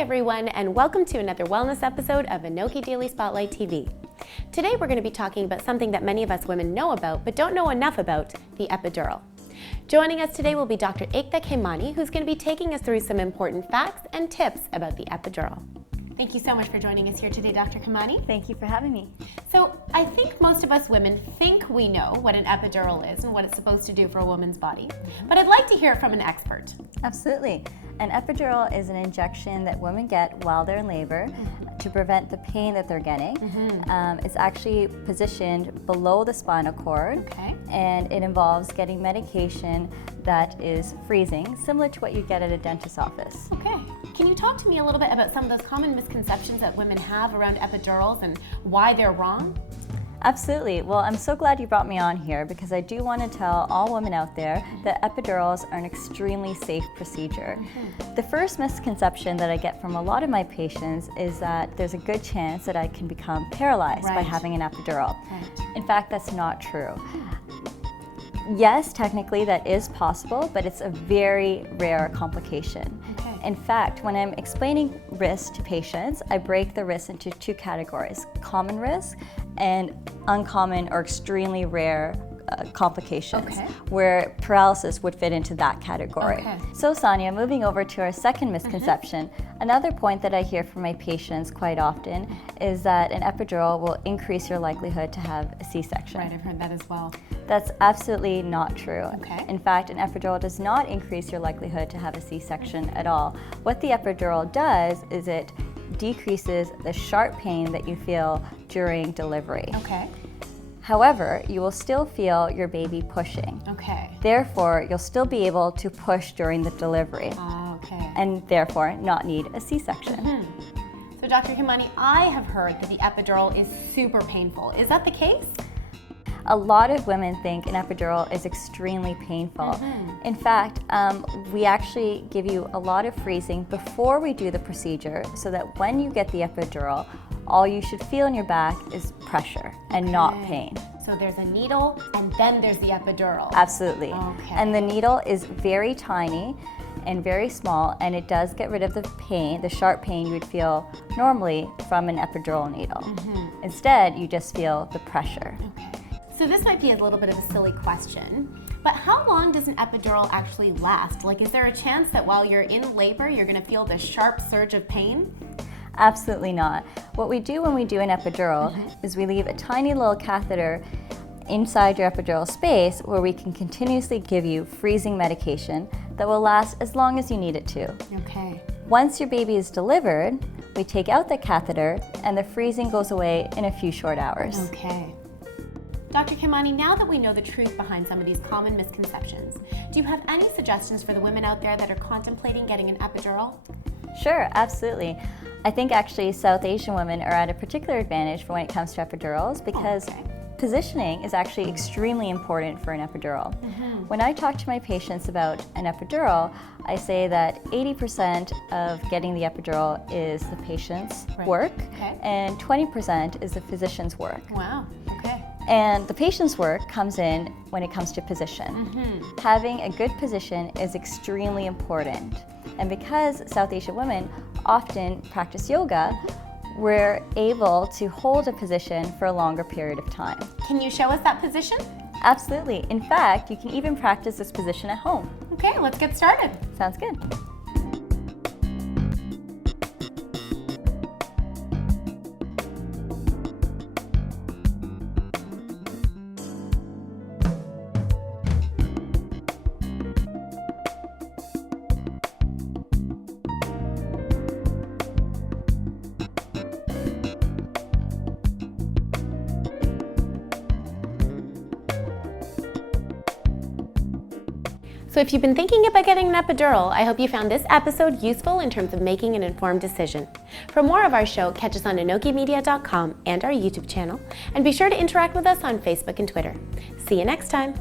everyone, and welcome to another wellness episode of ANOKHI Daily Spotlight TV. Today we're going to be talking about something that many of us women know about but don't know enough about, the epidural. Joining us today will be Dr. ANOKHI Khemani, who's going to be taking us through some important facts and tips about the epidural. Thank you so much for joining us here today, Dr. Khemani. Thank you for having me. So I think most of us women think we know what an epidural is and what it's supposed to do for a woman's body, but I'd like to hear it from an expert. Absolutely. An epidural is an injection that women get while they're in labor to prevent the pain that they're getting. It's actually positioned below the spinal cord, and it involves getting medication that is freezing, similar to what you get at a dentist's office. Okay. Can you talk to me a little bit about some of those common misconceptions that women have around epidurals and why they're wrong? Absolutely. Well, I'm so glad you brought me on here because I do want to tell all women out there that epidurals are an extremely safe procedure. The first misconception that I get from a lot of my patients is that there's a good chance that I can become paralyzed by having an epidural. In fact, that's not true. Yes, technically that is possible, but it's a very rare complication. In fact, when I'm explaining risk to patients, I break the risk into two categories: common risk and uncommon or extremely rare complications, where paralysis would fit into that category. So Sonia, moving over to our second misconception, another point that I hear from my patients quite often is that an epidural will increase your likelihood to have a C-section. Right, I've heard that as well. That's absolutely not true. In fact, an epidural does not increase your likelihood to have a C-section at all. What the epidural does is it decreases the sharp pain that you feel during delivery. However, you will still feel your baby pushing. Therefore, you'll still be able to push during the delivery. And therefore not need a C-section. So Dr. Khemani, I have heard that the epidural is super painful. Is that the case? A lot of women think an epidural is extremely painful. In fact, we actually give you a lot of freezing before we do the procedure so that when you get the epidural, all you should feel in your back is pressure and not pain. So there's a needle and then there's the epidural. Absolutely. And the needle is very tiny and very small, and it does get rid of the pain, the sharp pain you would feel normally from an epidural needle. Instead, you just feel the pressure. So this might be a little bit of a silly question, but how long does an epidural actually last? Like, is there a chance that while you're in labor, you're gonna feel the sharp surge of pain? Absolutely not. What we do when we do an epidural is we leave a tiny little catheter inside your epidural space where we can continuously give you freezing medication that will last as long as you need it to. Once your baby is delivered, we take out the catheter and the freezing goes away in a few short hours. Dr. Khemani, now that we know the truth behind some of these common misconceptions, do you have any suggestions for the women out there that are contemplating getting an epidural? Sure, absolutely. I think actually South Asian women are at a particular advantage when it comes to epidurals because positioning is actually extremely important for an epidural. When I talk to my patients about an epidural, I say that 80% of getting the epidural is the patient's work and 20% is the physician's work. And the patient's work comes in when it comes to position. Having a good position is extremely important. And because South Asian women often practice yoga, we're able to hold a position for a longer period of time. Can you show us that position? Absolutely. In fact, you can even practice this position at home. Okay, let's get started. Sounds good. So if you've been thinking about getting an epidural, I hope you found this episode useful in terms of making an informed decision. For more of our show, catch us on ANOKHImedia.com and our YouTube channel, and be sure to interact with us on Facebook and Twitter. See you next time.